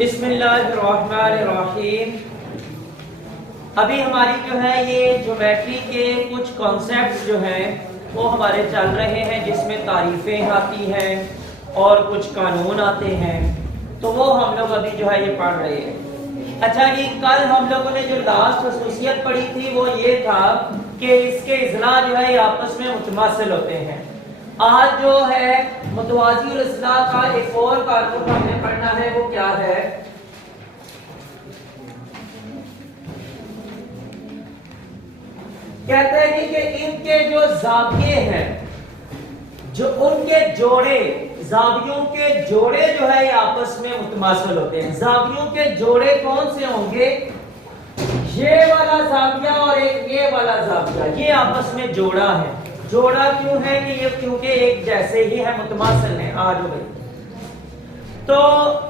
بسم اللہ الرحمن الرحیم۔ ابھی ہماری جو ہے یہ جیومیٹری کے کچھ کانسیپٹس جو ہیں وہ ہمارے چل رہے ہیں، جس میں تعریفیں آتی ہیں اور کچھ قانون آتے ہیں، تو وہ ہم لوگ ابھی جو ہے یہ پڑھ رہے ہیں۔ اچھا جی، کل ہم لوگوں نے جو لاسٹ خصوصیت پڑھی تھی وہ یہ تھا کہ اس کے اضلاع جو ہے یہ آپس میں متماثل ہوتے ہیں۔ آج جو ہے متوازی الاضلاع کا ایک اور قانون ہم نے پڑھنا ہے، وہ کیا ہے؟ کہتے ہیں کہ ان کے جو زاویے ہیں، جو ان کے جوڑے، زاویوں کے جوڑے جو ہے یہ آپس میں متماثل ہوتے ہیں۔ زاویوں کے جوڑے کون سے ہوں گے؟ یہ والا زاویہ اور ایک یہ والا زاویہ، یہ آپس میں جوڑا ہے۔ جوڑا کیوں ہے کہ یہ کیونکہ ایک جیسے ہی ہے، متماثل ہیں۔ آ جاؤ بھائی۔ تو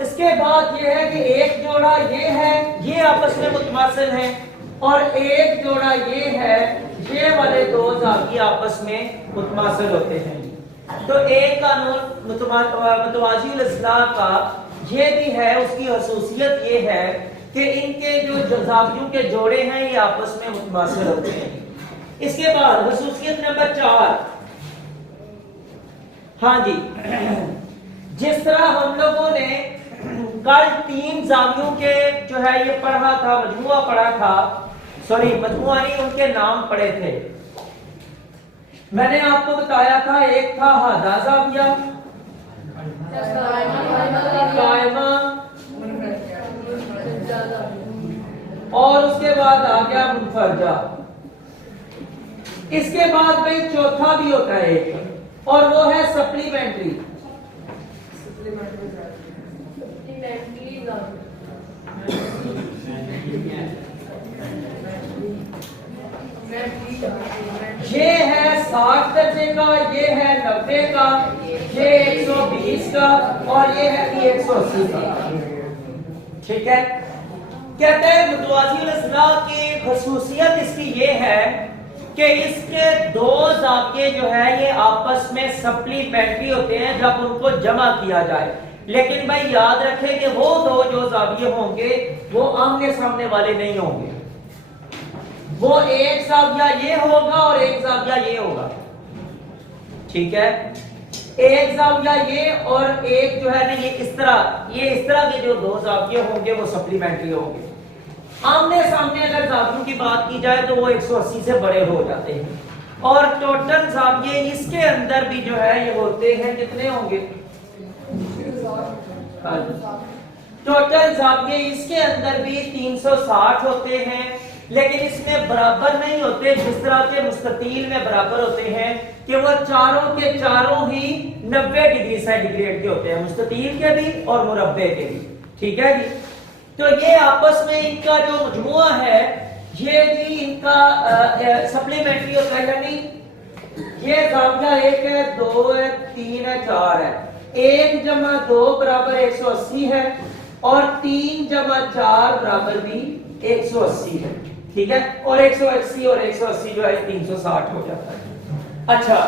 اس کے بعد یہ ہے کہ ایک جوڑا یہ ہے، یہ آپس میں متماثل ہیں، اور ایک جوڑا یہ ہے، یہ والے دو زاویے آپس میں متماثل ہوتے ہیں۔ تو ایک قانون متوازی الاضلاع کا یہ بھی ہے، اس کی خصوصیت یہ ہے کہ ان کے جو زاویوں کے جوڑے ہیں یہ آپس میں متماثل ہوتے ہیں۔ اس کے بعد خصوصیت نمبر 4، ہاں جی، جس طرح ہم لوگوں نے کل 3 زاویوں کے جو ہے یہ پڑھا تھا، مجموعہ پڑھا تھا، سوری مجموعہ نہیں، ان کے نام پڑھے تھے۔ میں نے آپ کو بتایا تھا ایک تھا ہادہ زاویہ، قائمہ، اور اس کے بعد آ گیا منفرجہ۔ اس کے بعد بھائی چوتھا بھی ہوتا ہے ایک، اور وہ ہے سپلیمنٹری۔ یہ ہے 60 درجے کا، یہ ہے 90 کا، یہ 120 کا، اور یہ ہے 180 کا۔ ٹھیک ہے، کہتے ہیں متوازی الاضلاع کی خصوصیت اس کی یہ ہے کہ اس کے دو زاویے جو ہے یہ آپس میں سپلیمنٹری ہوتے ہیں جب ان کو جمع کیا جائے۔ لیکن بھائی یاد رکھیں کہ وہ دو جو زاویے ہوں گے وہ آمنے سامنے والے نہیں ہوں گے، وہ ایک زاویہ یہ ہوگا اور ایک زاویہ یہ ہوگا۔ ٹھیک ہے، ایک زاویہ یہ اور ایک جو ہے نا یہ اس طرح کے جو دو زاویے ہوں گے وہ سپلیمنٹری ہوں گے۔ آمنے سامنے اگر زاویوں کی بات کی جائے تو وہ 180 سے بڑے ہو جاتے ہیں، اور ٹوٹل زاویے اس کے اندر بھی جو ہے یہ ہوتے ہیں، کتنے ہوں گے؟ ٹوٹل زاویے اس کے اندر بھی 360 ہوتے ہیں، لیکن اس میں برابر نہیں ہوتے، جس طرح کے مستطیل میں برابر ہوتے ہیں کہ وہ چاروں کے چاروں ہی 90 ڈگری سینٹی گریڈ کے ہوتے ہیں، مستطیل کے بھی اور مربع کے بھی۔ ٹھیک ہے جی، تو یہ آپس میں ان کا جو مجموعہ ہے یہ جی ان کا سپلیمنٹری ہوتا ہے، یعنی یہ زاویہ 1 ہے، 2 ہے، 3 ہے، 4 ہے، 1 جمع 2 برابر 180 ہے، اور 3 جمع 4 برابر بھی 180 ہے۔ ٹھیک ہے، اور 180 اور 180 جو ہے 360 ہو جاتا ہے۔ اچھا،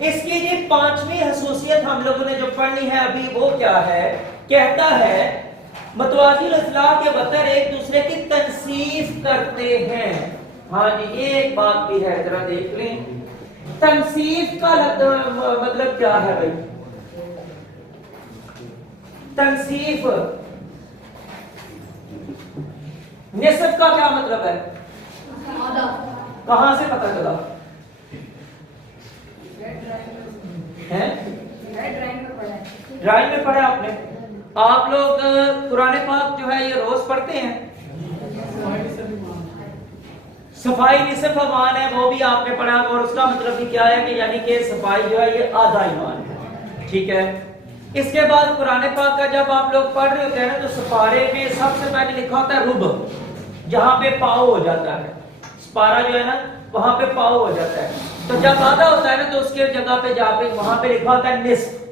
اس کی جی 5ویں خصوصیت ہم لوگوں نے جو پڑھنی ہے ابھی وہ کیا ہے؟ کہتا ہے متوازی الاضلاع کے وتر ایک دوسرے کی تنصیف کرتے ہیں۔ ہاں جی، یہ ایک بات بھی ہے، ذرا دیکھ لیں تنصیف کا مطلب کیا ہے بھائی؟ تنصیف، نصف کا کیا مطلب ہے؟ کہاں سے پتہ چلا؟ ڈرائنگ میں پڑھا آپ نے؟ آپ لوگ قرآن پاک جو ہے یہ روز پڑھتے ہیں؟ صفائی نصف ایمان ہے، وہ بھی آپ نے پڑھا، اور اس کا مطلب بھی کیا ہے کہ یعنی کہ صفائی جو ہے یہ آدھا ایمان ہے۔ ٹھیک ہے، اس کے بعد قرآن پاک کا جب آپ لوگ پڑھ رہے ہوتے ہیں نا تو سپارے میں سب سے پہلے لکھا ہوتا ہے رب، جہاں پہ پاؤ ہو جاتا ہے، سپارہ جو ہے نا وہاں پہ پاؤ ہو جاتا ہے، تو جب آدھا ہوتا ہے نا تو اس کے جگہ پہ جہاں پہ وہاں پہ لکھا ہوتا ہے نصف۔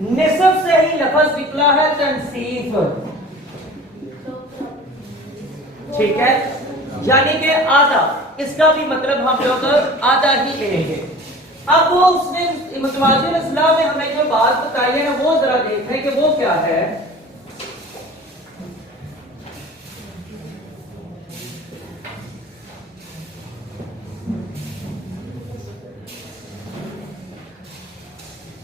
نصف سے ہی لفظ نکلا ہے تنصیف۔ ٹھیک ہے، یعنی کہ آدھا، اس کا بھی مطلب ہم لوگ آدھا ہی لیں گے۔ اب وہ اس نے متوازی الاضلاع میں ہمیں جو بات بتائی ہے نا وہ ذرا دیکھیں کہ وہ کیا ہے۔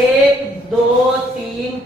1 2 3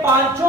5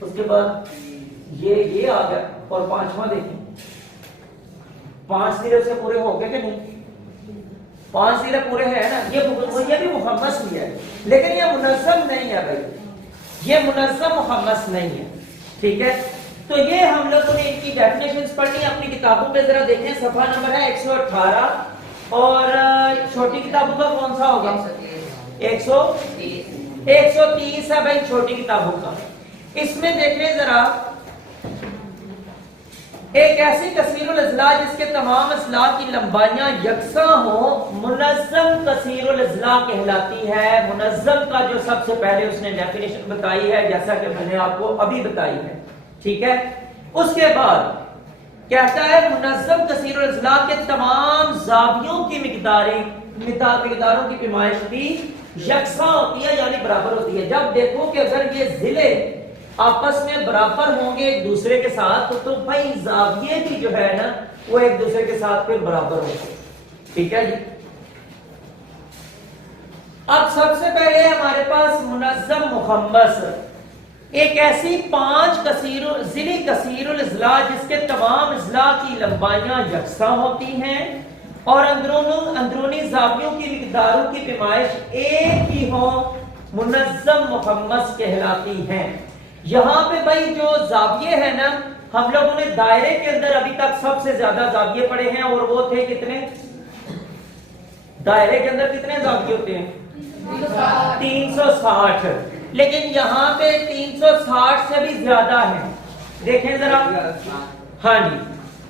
اس کے بعد یہ آ گیا اور پانچواں دیکھیں 5 سیرے سے پورے ہو گئے کہ نہیں 5 سیرے پورے ہیں نا یہ بھی محمس بھی ہے لیکن یہ منظم نہیں ہے بھائی یہ منظم محمس نہیں ہے ٹھیک ہے تو یہ ہم لوگوں نے ان کی ڈیفینیشنز پڑھنی اپنی کتابوں پہ ذرا دیکھیں صفحہ نمبر ہے 118 اور چھوٹی کتابوں کا کون سا ہوگا 130 ہے بھائی چھوٹی کتابوں کا اس میں دیکھیں ذرا ایک ایسی کثیر الاضلاع جس کے تمام اضلاع کی لمبائیاں یکساں ہوں منظم کثیر الاضلاع کہلاتی ہے منظم کا جو سب سے پہلے اس نے ڈیفینیشن بتائی ہے جیسا کہ میں نے آپ کو ابھی بتائی ہے ٹھیک ہے اس کے بعد کہتا ہے منظم کثیر الاضلاع کے تمام زاویوں کی مقداروں کی پیمائش بھی یکساں ہوتی ہے یعنی برابر ہوتی ہے جب دیکھو کہ اگر یہ ضلع آپس میں برابر ہوں گے ایک دوسرے کے ساتھ تو بھائی زاویے بھی جو ہے نا وہ ایک دوسرے کے ساتھ پھر برابر ہوں گے ٹھیک ہے جی اب سب سے پہلے ہمارے پاس منظم محمس ایک ایسی 5 ضلعی کثیر الاضلاع جس کے تمام اضلاع کی لمبائیاں یکساں ہوتی ہیں اور اندرونی زاویوں کی مقداروں کی پیمائش ایک ہی ہو منظم محمس کہلاتی ہیں یہاں پہ بھائی جو زاویے ہیں نا ہم لوگوں نے دائرے کے اندر ابھی تک سب سے زیادہ زاویے پڑھے ہیں اور وہ تھے کتنے دائرے کے اندر کتنے زاویے ہوتے ہیں 360 لیکن یہاں پہ 360 سے بھی زیادہ ہیں دیکھیں ذرا ہاں جی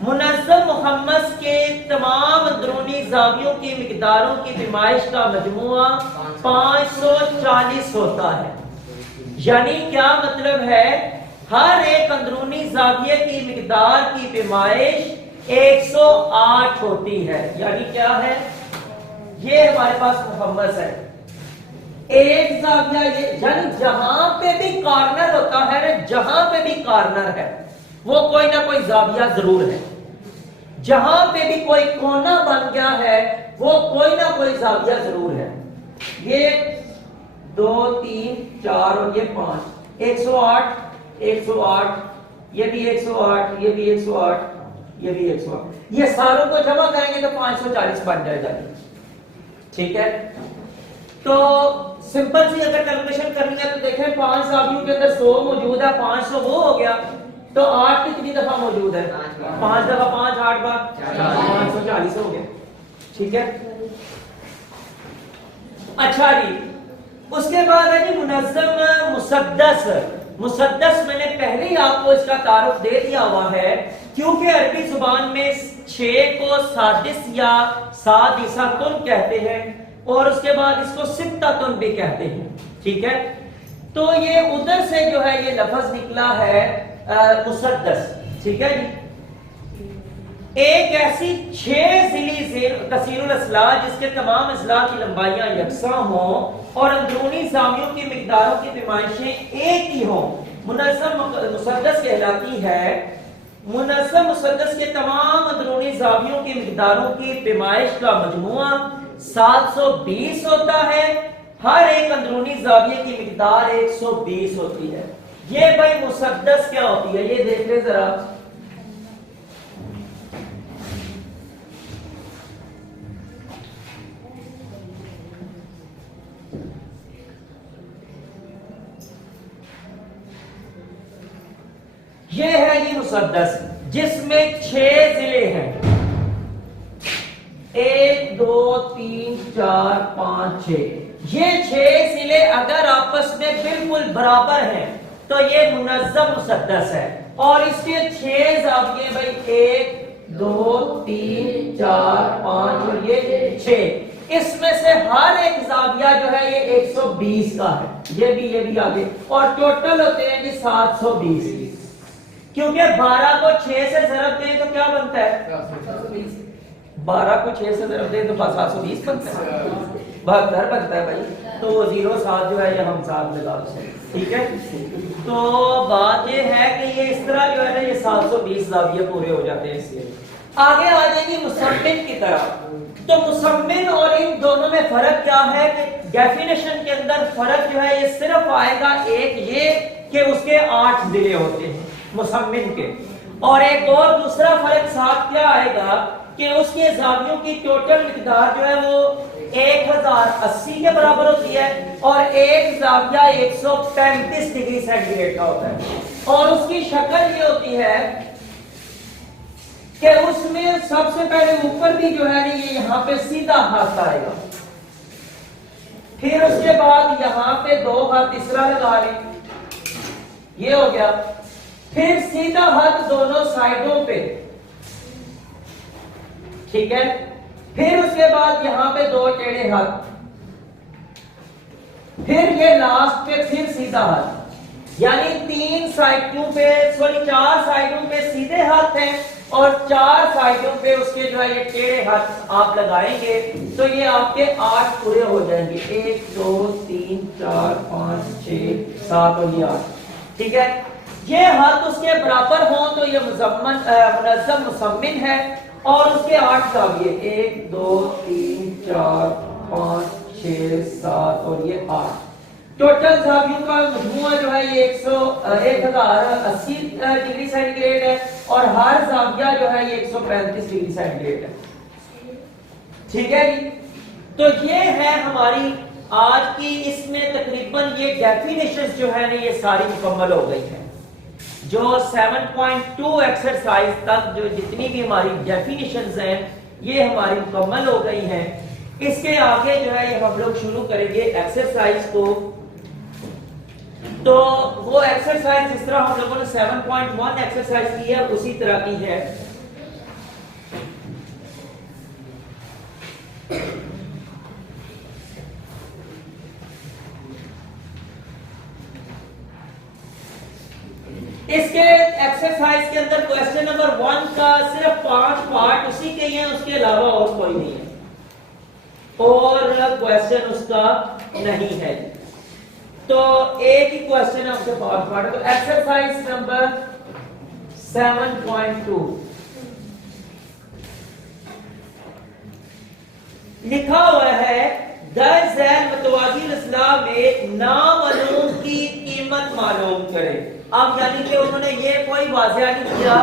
منظم محمس کے تمام اندرونی زاویوں کی مقداروں کی پیمائش کا مجموعہ 540 ہوتا ہے یعنی کیا مطلب ہے ہر ایک اندرونی زاویے کی مقدار کی پیمائش 108 ہوتی ہے یعنی کیا ہے یہ ہمارے پاس محمس ہے ایک زاویہ یعنی جہاں پہ بھی کارنر ہوتا ہے نا جہاں پہ بھی کارنر ہے وہ کوئی نہ کوئی زاویہ ضرور ہے جہاں پہ بھی کوئی کونا بن گیا ہے وہ کوئی نہ کوئی زاویہ ضرور ہے یہ 2 3 4 اور یہ 5 108 108 یہ بھی 108 یہ بھی 108 یہ بھی 108 یہ ساروں کو جمع کریں گے تو 540 بن جائے گا ٹھیک ہے تو سمپل سی اگر کیلکولیشن کرنی ہے تو دیکھیں 5 زاویوں کے اندر 100 موجود ہے 500 وہ ہو گیا تو 8 کتنی دفعہ موجود ہے 5 دفعہ 5 8 بار 540 ہو گیا ٹھیک ہے اچھا جی اس کے بعد ہے جی منظم مسدس میں نے پہلے ہی آپ کو اس کا تعارف دے دیا ہوا ہے کیونکہ عربی زبان میں 6 کو سادس یا سادسۃ کہتے ہیں اور اس کے بعد اس کو ستۃ بھی کہتے ہیں ٹھیک ہے تو یہ ادھر سے جو ہے یہ لفظ نکلا ہے مسدس ٹھیک ہے جی ایک ایسی 6 ضلعی کثیر الاضلاع جس کے تمام اضلاع کی لمبائیاں یکساں ہوں اور اندرونی زاویوں کی مقداروں کی پیمائشیں ایک ہی ہوں منظم مسدس کہلاتی ہے منظم مسدس کے تمام اندرونی زاویوں کی مقداروں کی پیمائش کا مجموعہ 720 ہوتا ہے ہر ایک اندرونی زاویے کی مقدار 120 ہوتی ہے یہ بھائی مسدس کیا ہوتی ہے یہ دیکھ لیں ذرا یہ ہے یہ مسدس جس میں 6 ضلع ہیں 1 2 3 4 5 6 یہ 6 ضلع اگر آپس میں بالکل برابر ہیں تو یہ منظم مسدس ہے اور اس کے 6 زاویے بھائی 1 2 3 4 5 اور یہ 6 اس میں سے ہر ایک زاویہ جو ہے یہ 120 کا ہے یہ بھی آگے اور ٹوٹل ہوتے ہیں جی 720 کیونکہ 12 کو 6 سے ضرب دیں تو کیا بنتا ہے 12 کو 6 سے ضرب دیں تو 720 بنتا ہے 72 بنتا ہے بھائی تو وہ 0 7 جو ہے یہ ہم ساتھ لگا دیں ٹھیک ہے تو بات یہ ہے کہ یہ اس طرح جو ہے نا یہ 720 زاویے پورے ہو جاتے ہیں اس لیے آگے آ جائے گی مسمن کی طرف تو مسمن اور ان دونوں میں فرق کیا ہے کہ ڈیفینیشن کے اندر فرق جو ہے یہ صرف آئے گا ایک یہ کہ اس کے 8 ضلع ہوتے ہیں مسمن کے. اور ایک اور دوسرا فرق ساتھ کیا آئے گا کہ اس کے زاویوں کی ٹوٹل مقدار جو ہے وہ 1080 کے برابر ہوتی ہے اور ایک زاویہ 135 ڈگری سینٹی گریڈ کا ہوتا ہے. اور اس کی شکل یہ ہوتی ہے کہ اس میں سب سے پہلے اوپر بھی جو ہے یہ یہاں پہ سیدھا ہاتھ آئے گا, پھر اس کے بعد یہاں پہ 2 ہاتھ تیسرا لگا لیں, یہ ہو گیا. پھر سیدھا ہاتھ دونوں سائڈوں پہ, ٹھیک ہے. پھر اس کے بعد یہاں پہ 2 ٹیڑھے ہاتھ, پھر یہ لاسٹ پہ پھر سیدھا ہاتھ. یعنی 4 سائڈوں پہ سیدھے ہاتھ ہیں اور 4 سائڈوں پہ اس کے جو ہے یہ ٹیڑھے ہاتھ آپ لگائیں گے تو یہ آپ کے 8 پورے ہو جائیں گے. 1 2 3 4 5 6 7 اور یہ 8, ٹھیک ہے. یہ ہاتھ اس کے برابر ہوں تو یہ منظم مسمن ہے اور اس کے 8 زاویے 1 2 3 4 5 6 7 اور یہ 8. ٹوٹل زاویوں کا مجموعہ جو ہے یہ 1080 ڈگری سینٹی گریڈ ہے اور ہر زاویہ جو ہے یہ 135 ڈگری سینٹی گریڈ ہے, ٹھیک ہے جی. تو یہ ہے ہماری آج کی, اس میں تقریباً یہ ڈیفینیشنز جو ہے نا یہ ساری مکمل ہو گئی ہیں. جو 7.2 ایکسرسائز تک جو جتنی بھی ہماری ڈیفینیشنز ہیں یہ ہماری مکمل ہو گئی ہیں. اس کے آگے جو ہے یہ ہم لوگ شروع کریں گے ایکسرسائز کو. تو وہ ایکسرسائز جس طرح ہم لوگوں نے 7.1 ایکسرسائز کی ہے اسی طرح کی ہے. اس کے ایکسرسائز کے اندر کوسچن نمبر 1 کا صرف 5 پارٹ اسی کے ہیں, اس کے علاوہ اور کوئی نہیں ہے اور کوسچن اس کا نہیں ہے. تو ایک ہی کوسچن ہے اس سے 5 پارٹ ہے. تو ایکسرسائز نمبر 7.2 لکھا ہوا ہے درج ذیل متوازی الاضلاع میں نامعلوم کی قیمت معلوم کرے. اب یعنی کہ انہوں نے یہ کوئی واضح نہیں کیا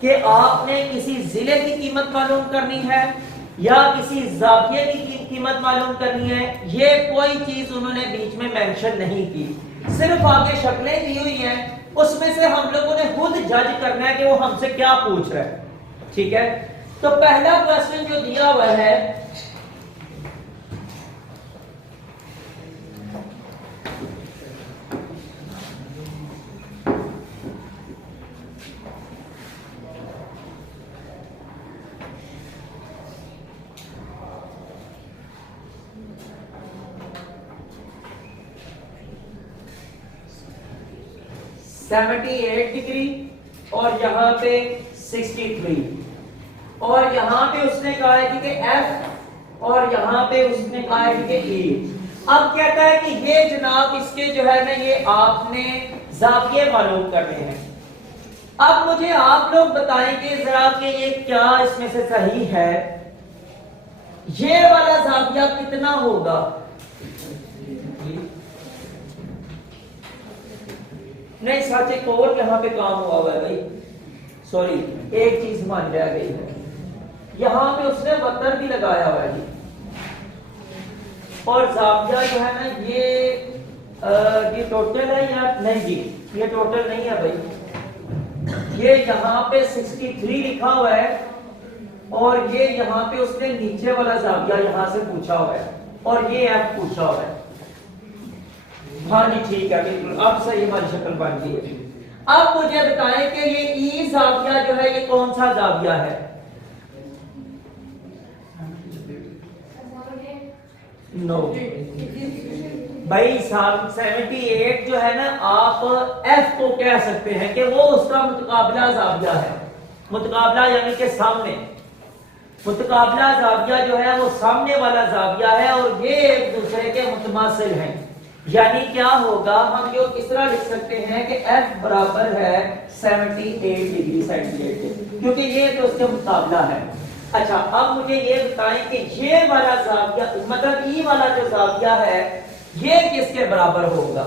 کہ آپ نے کسی ضلع کی قیمت معلوم کرنی ہے یا کسی زاویے کی قیمت معلوم کرنی ہے, یہ کوئی چیز انہوں نے بیچ میں مینشن نہیں کی. صرف آگے شکلیں دی ہوئی ہیں, اس میں سے ہم لوگوں نے خود جج کرنا ہے کہ وہ ہم سے کیا پوچھ رہا ہے, ٹھیک ہے. تو پہلا کوسچن جو دیا ہوا ہے سیونٹی 8 ڈگری اور یہاں پہ 63 اور یہاں پہ اس نے کہا ہے کہ ایف اور یہاں پہ اس نے کہا ہے کہ ای. اب کہتا ہے کہ یہ جناب اس کے جو ہے نا یہ آپ نے زاویے معلوم کرنے ہیں. اب مجھے آپ لوگ بتائیں کہ ذرا کہ یہ کیا اس میں سے صحیح ہے, یہ والا زاویہ کتنا ہوگا. نہیں سچ ایک اور یہاں پہ کام ہوا ہوا ہے بھائی, سوری ایک چیز مان رہ گئی ہے. یہاں پہ اس نے وتر بھی لگایا ہوا ہے جی, اور زاویہ جو ہے نا یہ ٹوٹل ہے یا نہیں جی, یہ ٹوٹل نہیں ہے بھائی. یہ یہاں پہ 63 لکھا ہوا ہے اور یہ یہاں پہ اس نے نیچے والا زاویہ یہاں سے پوچھا ہوا ہے اور یہ ایف پوچھا ہوا ہے. ہاں جی ٹھیک ہے بالکل, اب صحیح ہماری شکل بن گئی ہے. اب مجھے بتائیں کہ یہ ای زاویہ جو ہے یہ کون سا زاویہ ہے. نو بھائی 78 جو ہے نا آپ ایف کو کہہ سکتے ہیں کہ وہ اس کا متقابلہ زاویہ ہے. متقابلہ یعنی کہ سامنے, متقابلہ زاویہ جو ہے وہ سامنے والا زاویہ ہے اور یہ ایک دوسرے کے متماثل ہیں. یعنی کیا ہوگا, ہم جو اس طرح لکھ سکتے ہیں کہ ایف برابر ہے 78 ڈگری سینٹی گریڈ کیونکہ یہ تو اس کے مقابلہ ہے. اچھا اب مجھے یہ بتائیں کہ یہ والا زاویہ مطلب ای والا جو زاویہ ہے یہ کس کے برابر ہوگا.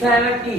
70।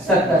70।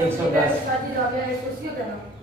110।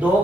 2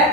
x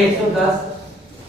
110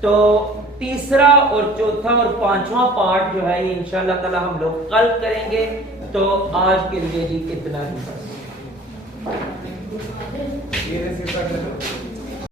تو تیسرا اور چوتھا اور پانچواں پارٹ جو ہے یہ انشاءاللہ تعالی ہم لوگ کل کریں گے. تو آج کے لیے جی اتنا ہی بس.